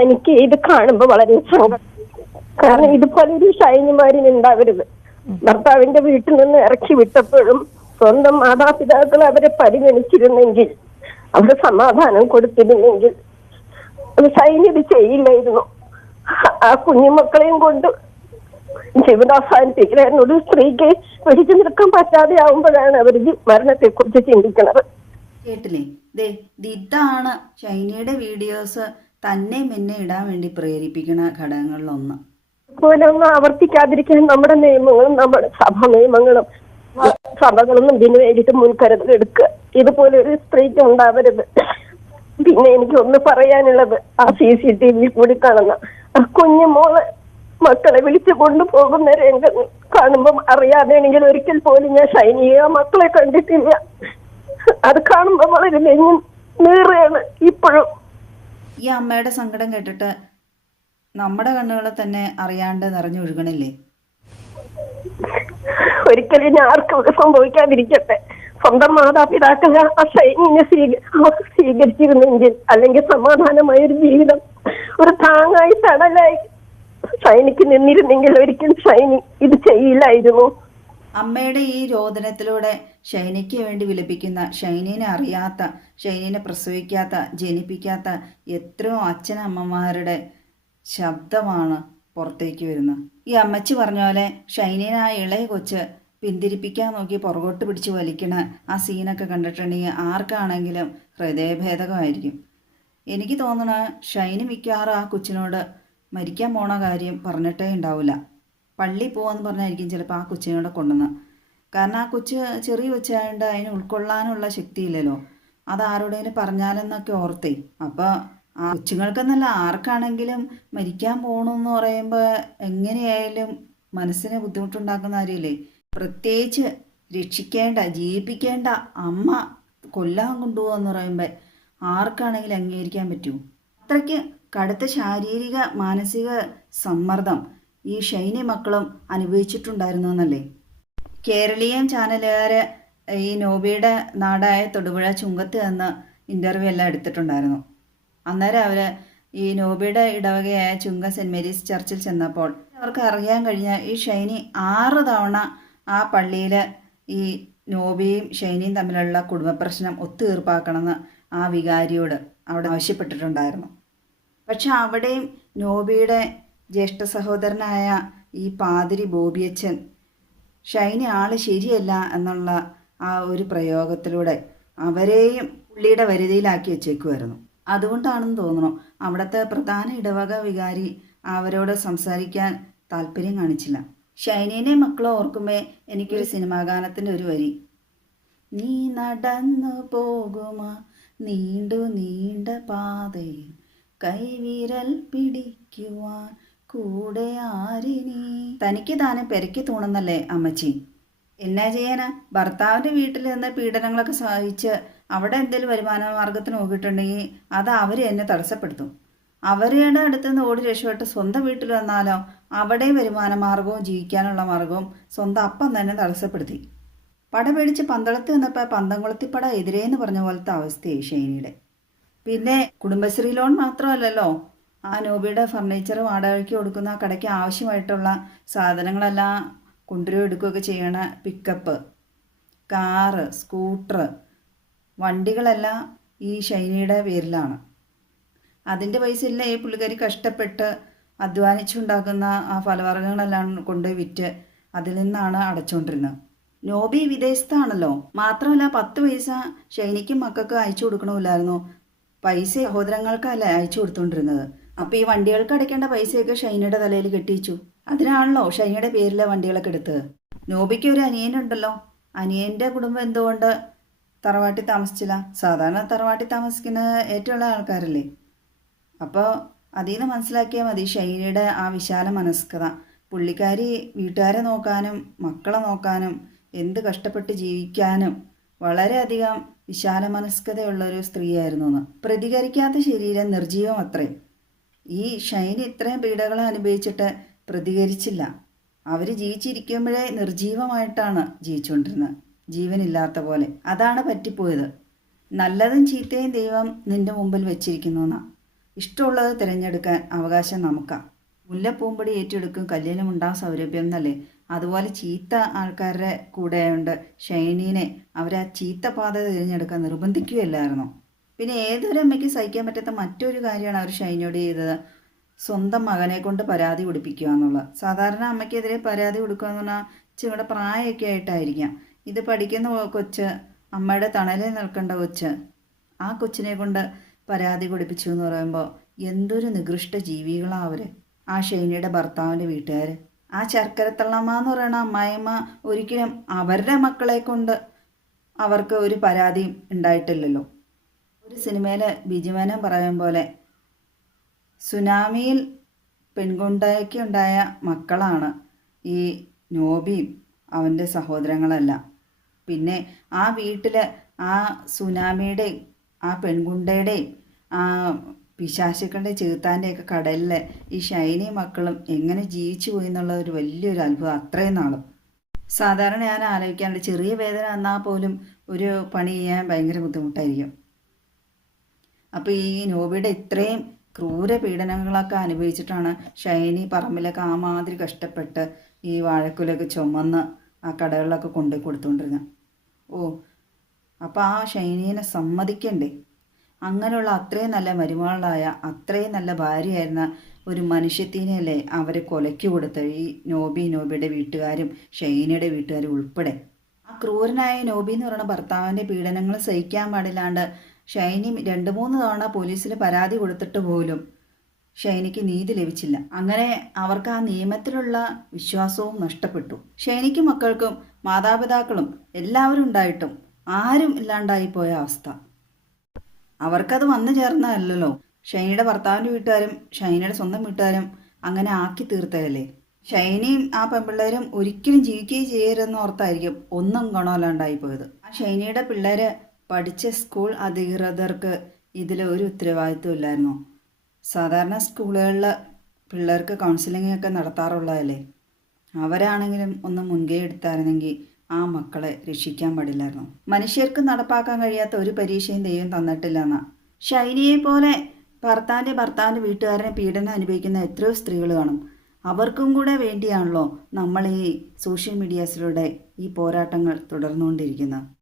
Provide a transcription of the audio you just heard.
എനിക്ക് ഇത് കാണുമ്പോ വളരെ സങ്കടം കാരണം ഇതുപോലെ ഒരു ഷൈനിമാരിന് ഉണ്ടാവരുത്. ഭർത്താവിന്റെ വീട്ടിൽ നിന്ന് ഇറക്കി വിട്ടപ്പോഴും സ്വന്തം മാതാപിതാക്കൾ അവരെ പരിഗണിച്ചിരുന്നെങ്കിൽ അവരെ സമാധാനം കൊടുത്തിരുന്നെങ്കിൽ ഷൈനി ഇത് ചെയ്യില്ലായിരുന്നു. ആ കുഞ്ഞുമക്കളെയും കൊണ്ട് ജീവിതാവസാനിപ്പിക്കുന്ന ഒരു സ്ത്രീക്ക് പിടിച്ചു നിൽക്കാൻ പറ്റാതെ ആവുമ്പോഴാണ് അവർ മരണത്തെ കുറിച്ച് ചിന്തിക്കുന്നത് കേട്ടില്ലേ? ഇതാണ് ചൈനയുടെ വീഡിയോസ് തന്നെ മെന്നെ ഇടാൻ വേണ്ടി പ്രേരിപ്പിക്കുന്ന ഘടകങ്ങളിലൊന്ന്. പോലെ ഒന്നും ആവർത്തിക്കാതിരിക്കാൻ നമ്മുടെ നിയമങ്ങളും നമ്മുടെ സഭ നിയമങ്ങളും സഭകളൊന്നും ഇതിനു വേണ്ടിയിട്ട് മുൻകരുതൽ എടുക്കുക. ഇതുപോലെ ഒരു സ്ത്രീക്ക് ഉണ്ടാവരുത്. പിന്നെ എനിക്ക് ഒന്ന് പറയാനുള്ളത് ആ സി സി ടി വിയിൽ കൂടി കാണുന്ന ആ കുഞ്ഞു മോൾ മക്കളെ വിളിച്ചു കൊണ്ടുപോകുന്ന രംഗം കാണുമ്പം അറിയാതെയാണെങ്കിൽ ഒരിക്കൽ പോലും ഞാൻ ആ മക്കളെ കണ്ടിട്ടില്ല. അത് കാണുമ്പോൾ വളരെ നെഞ്ഞും നീറുകയാണ് ഇപ്പോഴും. ഈ അമ്മയുടെ സങ്കടം കേട്ടിട്ട് നമ്മുടെ കണ്ണുകളെ തന്നെ അറിയാണ്ട് നിറഞ്ഞൊഴുകണില്ലേ? ഒരിക്കലും ആർക്കും സംഭവിക്കാതിരിക്കട്ടെ. സ്വന്തം മാതാപിതാക്കൾ ആ ഷൈനിനെ സ്വീകരിച്ചിരുന്നെങ്കിൽ അല്ലെങ്കിൽ സമാധാനമായ ഒരു ജീവിതം ഒരു താങ്ങായി തണലായി സൈനിക്ക് നിന്നിരുന്നെങ്കിൽ ഒരിക്കലും സൈനി ഇത് ചെയ്യില്ലായിരുന്നു. അമ്മയുടെ ഈ രോദനത്തിലൂടെ ഷൈനയ്ക്ക് വേണ്ടി വിലപിക്കുന്ന ഷൈനീനെ അറിയാത്ത ഷൈനീനെ പ്രസവിക്കാത്ത ജനിപ്പിക്കാത്ത എത്രയോ അച്ഛനമ്മമാരുടെ ശബ്ദമാണ് പുറത്തേക്ക് വരുന്നത്. ഈ അമ്മച്ചി പറഞ്ഞ പോലെ ഷൈനിനെ ആ ഇളയ കൊച്ച് പിന്തിരിപ്പിക്കാൻ നോക്കി പുറകോട്ട് പിടിച്ച് വലിക്കണ ആ സീനൊക്കെ കണ്ടിട്ടുണ്ടെങ്കിൽ ആർക്കാണെങ്കിലും ഹൃദയഭേദകമായിരിക്കും. എനിക്ക് തോന്നണ ഷൈനി മിക്കവാറും ആ കൊച്ചിനോട് മരിക്കാൻ പോണ കാര്യം പറഞ്ഞിട്ടേ ഉണ്ടാവില്ല. പള്ളി പോവാന്ന് പറഞ്ഞായിരിക്കും ചിലപ്പോൾ ആ കൊച്ചിനെ കൂടെ കൊണ്ടുവന്ന്. കാരണം ആ കൊച്ച് ചെറിയ കൊച്ചായതുകൊണ്ട് അതിന് ഉൾക്കൊള്ളാനുള്ള ശക്തിയില്ലല്ലോ. അത് ആരോടെങ്കിലും പറഞ്ഞാലെന്നൊക്കെ ഓർത്തേ. അപ്പോൾ ആ കൊച്ചുങ്ങൾക്കെന്നല്ല ആർക്കാണെങ്കിലും മരിക്കാൻ പോകണമെന്ന് പറയുമ്പോൾ എങ്ങനെയായാലും മനസ്സിന് ബുദ്ധിമുട്ടുണ്ടാക്കുന്ന കാര്യമല്ലേ പ്രത്യേകിച്ച് രക്ഷിക്കേണ്ട ജീവിപ്പിക്കേണ്ട അമ്മ കൊല്ലാൻ കൊണ്ടുപോകാന്ന് പറയുമ്പോൾ ആർക്കാണെങ്കിലും അംഗീകരിക്കാൻ പറ്റുമോ അത്രയ്ക്ക് കടുത്ത ശാരീരിക മാനസിക സമ്മർദ്ദം ഈ ഷൈനി മക്കളും അനുഭവിച്ചിട്ടുണ്ടായിരുന്നു എന്നല്ലേ കേരളീയം ചാനലുകാർ ഈ നോബിയുടെ നാടായ തൊടുപുഴ ചുങ്കത്ത് നിന്ന് ഇന്റർവ്യൂ എല്ലാം എടുത്തിട്ടുണ്ടായിരുന്നു. അന്നേരം അവർ ഈ നോബിയുടെ ഇടവകയായ ചുങ്ക സെന്റ് മേരീസ് ചർച്ചിൽ ചെന്നപ്പോൾ അവർക്ക് അറിയാൻ കഴിഞ്ഞ ഈ ഷൈനി ആറ് തവണ ആ പള്ളിയിൽ ഈ നോബിയും ഷൈനിയും തമ്മിലുള്ള കുടുംബ പ്രശ്നം ഒത്തുതീർപ്പാക്കണമെന്ന് ആ വികാരിയോട് അവിടെ ആവശ്യപ്പെട്ടിട്ടുണ്ടായിരുന്നു. പക്ഷെ അവിടെയും നോബിയുടെ ജ്യേഷ്ഠ സഹോദരനായ ഈ പാതിരി ബോബിയച്ചൻ ഷൈനി ആൾ ശരിയല്ല എന്നുള്ള ആ ഒരു പ്രയോഗത്തിലൂടെ അവരെയും പുള്ളിയുടെ വരുതിയിലാക്കി വെച്ചേക്കുമായിരുന്നു അതുകൊണ്ടാണെന്ന് തോന്നുന്നു അവിടുത്തെ പ്രധാന ഇടവക വികാരി അവരോട് സംസാരിക്കാൻ താല്പര്യം കാണിച്ചില്ല. ഷൈനീനെ മക്കളെ ഓർക്കുമ്പോൾ എനിക്കൊരു സിനിമാ ഗാനത്തിന്റെ ഒരു വരി. നീ നടന്നു പോകുമ? നീണ്ടു നീണ്ട പാതയിൽ കൈവിരൽ പിടിക്കുവാൻ കൂടെ ആരിനി? തനിക്ക് താന് പെരക്കി തൂണെന്നല്ലേ അമ്മച്ചി. എന്നാ ചെയ്യാനാ? ഭർത്താവിന്റെ വീട്ടിൽ നിന്ന് പീഡനങ്ങളൊക്കെ സഹിച്ച് അവിടെ എന്തെങ്കിലും വരുമാന മാർഗത്തിന് നോക്കിയിട്ടുണ്ടെങ്കിൽ അത് അവർ എന്നെ തടസ്സപ്പെടുത്തും. അവരുടെ അടുത്ത് നിന്ന് ഓടി രക്ഷപ്പെട്ട് സ്വന്തം വീട്ടിൽ വന്നാലോ അവിടെ വരുമാന മാർഗവും ജീവിക്കാനുള്ള മാർഗവും സ്വന്തം അപ്പം തന്നെ തടസ്സപ്പെടുത്തി. പട പേടിച്ച് പന്തളത്ത് നിന്നപ്പോൾ പന്തംകുളത്തിപ്പട എതിരേന്ന് പറഞ്ഞ പോലത്തെ അവസ്ഥയായി ഷൈനിയുടെ. പിന്നെ കുടുംബശ്രീ ലോൺ മാത്രമല്ലല്ലോ? ആ നോബിയുടെ ഫർണിച്ചർ വാടകയ്ക്ക് കൊടുക്കുന്ന കടയ്ക്ക് ആവശ്യമായിട്ടുള്ള സാധനങ്ങളെല്ലാം കൊണ്ടുവരിക എടുക്കുകയൊക്കെ ചെയ്യണ പിക്കപ്പ് കാറ് സ്കൂട്ടർ വണ്ടികളെല്ലാം ഈ ഷൈനിയുടെ പേരിലാണ്. അതിന്റെ പൈസ ഇല്ല ഈ പുള്ളിക്കാരി കഷ്ടപ്പെട്ട് അധ്വാനിച്ചുണ്ടാക്കുന്ന ആ ഫലവർഗങ്ങളെല്ലാം കൊണ്ട് വിറ്റ് അതിൽ നിന്നാണ് അടച്ചുകൊണ്ടിരുന്നത് നോബി വിദേശത്താണല്ലോ. മാത്രമല്ല പത്ത് പൈസ ഷൈനിക്കും മക്കൾക്ക് അയച്ചു കൊടുക്കണമില്ലായിരുന്നു. പൈസ സഹോദരങ്ങൾക്കല്ല അയച്ചു കൊടുത്തുകൊണ്ടിരുന്നത് അപ്പോൾ ഈ വണ്ടികൾക്ക് അടയ്ക്കേണ്ട പൈസയൊക്കെ ഷൈനയുടെ തലയിൽ കെട്ടിച്ചു. അതിനാണല്ലോ ഷൈനയുടെ പേരിലെ വണ്ടികളൊക്കെ എടുത്തത്. നോബിക്ക് ഒരു അനിയനുണ്ടല്ലോ അനിയന്റെ കുടുംബം എന്തുകൊണ്ട് തറവാട്ടിൽ താമസിച്ചില്ല? സാധാരണ തറവാട്ടിൽ താമസിക്കുന്ന ഏറ്റവും ഉള്ള ആൾക്കാരല്ലേ. അപ്പോൾ അതിൽ നിന്ന് മനസ്സിലാക്കിയാൽ മതി ഷൈനയുടെ ആ വിശാല മനസ്കത. പുള്ളിക്കാരി വീട്ടുകാരെ നോക്കാനും മക്കളെ നോക്കാനും എന്ത് കഷ്ടപ്പെട്ട് ജീവിക്കാനും വളരെയധികം വിശാല മനസ്കതയുള്ള ഒരു സ്ത്രീയായിരുന്നു എന്ന്. പ്രതികരിക്കാത്ത ശരീരം നിർജീവം അത്രേ. ഈ ഷൈനി ഇത്രയും പീഡകൾ അനുഭവിച്ചിട്ട് പ്രതികരിച്ചില്ല. അവർ ജീവിച്ചിരിക്കുമ്പോഴേ നിർജീവമായിട്ടാണ് ജീവിച്ചുകൊണ്ടിരുന്നത്. ജീവനില്ലാത്ത പോലെ. അതാണ് പറ്റിപ്പോയത്. നല്ലതും ചീത്തയും ദൈവം നിന്റെ മുമ്പിൽ വെച്ചിരിക്കുന്നു ഇഷ്ടമുള്ളത് തിരഞ്ഞെടുക്കാൻ അവകാശം നമുക്കാണ് മുല്ലപ്പൂമ്പടി ഏറ്റെടുക്കും കല്യാണം ഉണ്ടാ സൗരഭ്യം എന്നല്ലേ? അതുപോലെ ചീത്ത ആൾക്കാരുടെ കൂടെയുണ്ട് ഷൈനീനെ. അവരെ ചീത്ത പാത തിരഞ്ഞെടുക്കാൻ നിർബന്ധിക്കുകയല്ലായിരുന്നോ? പിന്നെ ഏതൊരു അമ്മയ്ക്ക് സഹിക്കാൻ പറ്റാത്ത മറ്റൊരു കാര്യമാണ് അവർ ഷൈനോട് ചെയ്തത്. സ്വന്തം മകനെ കൊണ്ട് പരാതി കൊടുപ്പിക്കുക എന്നുള്ളത് സാധാരണ അമ്മയ്ക്കെതിരെ പരാതി കൊടുക്കുക എന്ന് പറഞ്ഞാൽ ഇച്ചിരി പ്രായമൊക്കെ ആയിട്ടായിരിക്കാം. ഇത് പഠിക്കുന്ന കൊച്ച് അമ്മയുടെ തണലിൽ നിൽക്കേണ്ട കൊച്ച് ആ കൊച്ചിനെ കൊണ്ട് പരാതി കൊടുപ്പിച്ചു എന്ന് പറയുമ്പോൾ എന്തൊരു നികൃഷ്ട ജീവികളാണ് അവർ ആ ഷൈനയുടെ ഭർത്താവിന്റെ വീട്ടുകാർ ആ ശർക്കരത്തള്ളമ്മ എന്ന് പറയുന്ന അമ്മായിമ്മ ഒരിക്കലും അവരുടെ മക്കളെ കൊണ്ട് അവർക്ക് ഒരു പരാതിയും ഉണ്ടായിട്ടില്ലല്ലോ. ഒരു സിനിമയിൽ ബിജുമേനം പറയും പോലെ സുനാമിയിൽ പെൺകുണ്ടയ്ക്ക് ഉണ്ടായ മക്കളാണ് ഈ നോബിയും അവന്റെ സഹോദരങ്ങളെല്ലാം. പിന്നെ ആ വീട്ടിൽ ആ സുനാമിയുടെയും ആ പെൺകുണ്ടയുടെയും ആ പിശാശുക്കളുടെ ചീർത്താന്റെയൊക്കെ കടലിൽ ഈ ഷൈനി മക്കളും എങ്ങനെ ജീവിച്ചു പോയി എന്നുള്ള ഒരു വലിയൊരു അത്ഭുതം അത്രയും നാളും. സാധാരണ ഞാൻ ആലോചിക്കാറുണ്ട് ചെറിയ വേദന എന്നാൽ പോലും ഒരു പണി ചെയ്യാൻ ഭയങ്കര ബുദ്ധിമുട്ടായിരിക്കും. അപ്പോൾ ഈ നോബിയുടെ ഇത്രയും ക്രൂര പീഡനങ്ങളൊക്കെ അനുഭവിച്ചിട്ടാണ് ഷൈനി പറമ്പിലൊക്കെ ആ മാതിരി കഷ്ടപ്പെട്ട് ഈ വാഴക്കുലൊക്കെ ചുമന്ന് ആ കടകളിലൊക്കെ കൊണ്ടുപോയി കൊടുത്തുകൊണ്ടിരുന്നത് ഓ അപ്പോൾ ആ ഷൈനീനെ സമ്മതിക്കണ്ടേ? അങ്ങനെയുള്ള അത്രയും നല്ല മരുമകളായ അത്രയും നല്ല ഭാര്യയായിരുന്ന ഒരു മനുഷ്യത്തിനെയല്ലേ അവരെ കൊലയ്ക്ക് കൊടുത്ത് ഈ നോബി നോബിയുടെ വീട്ടുകാരും ഷൈനയുടെ വീട്ടുകാരും ഉൾപ്പെടെ. ആ ക്രൂരനായ നോബി എന്ന് പറയുന്ന ഭർത്താവിന്റെ പീഡനങ്ങൾ സഹിക്കാൻ പാടില്ലാണ്ട് ഷൈനി രണ്ട് മൂന്ന് തവണ പോലീസിൽ പരാതി കൊടുത്തിട്ട് പോലും ഷൈനിക്ക് നീതി ലഭിച്ചില്ല. അങ്ങനെ അവർക്ക് ആ നിയമത്തിലുള്ള വിശ്വാസവും നഷ്ടപ്പെട്ടു. ഷൈനിക്കും മക്കൾക്കും മാതാപിതാക്കളും എല്ലാവരും ഉണ്ടായിട്ടും ആരും ഇല്ലാണ്ടായിപ്പോയ അവസ്ഥ. അവർക്കത് വന്നു ചേർന്നതല്ലല്ലോ. ഷൈനിയുടെ ഭർത്താവിന്റെ വീട്ടുകാരും ഷൈനിയുടെ സ്വന്തം വീട്ടുകാരും അങ്ങനെ ആക്കി തീർത്തതല്ലേ? ഷൈനിയും ആ പെൺപിള്ളേരും ഒരിക്കലും ജീവിക്കുകയും ചെയ്യരുതെന്ന് ഓർത്തായിരിക്കും ഒന്നും ഗുണമല്ലാണ്ടായി പോയത്. ആ ഷൈനിയുടെ പിള്ളേര് പഠിച്ച സ്കൂൾ അധികൃതർക്ക് ഇതിൽ ഒരു ഉത്തരവാദിത്വം ഇല്ലായിരുന്നു. സാധാരണ സ്കൂളുകളിൽ പിള്ളേർക്ക് കൗൺസിലിംഗ് ഒക്കെ നടത്താറുള്ളതല്ലേ? അവരാണെങ്കിലും ഒന്ന് മുൻകൈ എടുത്തായിരുന്നെങ്കിൽ ആ മക്കളെ രക്ഷിക്കാൻ പാടില്ലായിരുന്നു. മനുഷ്യർക്ക് നടപ്പാക്കാൻ കഴിയാത്ത ഒരു പരീക്ഷയും ദൈവം തന്നിട്ടില്ലെന്ന. ഷൈനിയെ പോലെ ഭർത്താവിന്റെ ഭർത്താവിന്റെ വീട്ടുകാരനെ പീഡനം അനുഭവിക്കുന്ന എത്രയോ സ്ത്രീകൾ കാണും. അവർക്കും കൂടെ വേണ്ടിയാണല്ലോ നമ്മൾ ഈ സോഷ്യൽ മീഡിയാസിലൂടെ ഈ പോരാട്ടങ്ങൾ തുടർന്നുകൊണ്ടിരിക്കുന്നത്.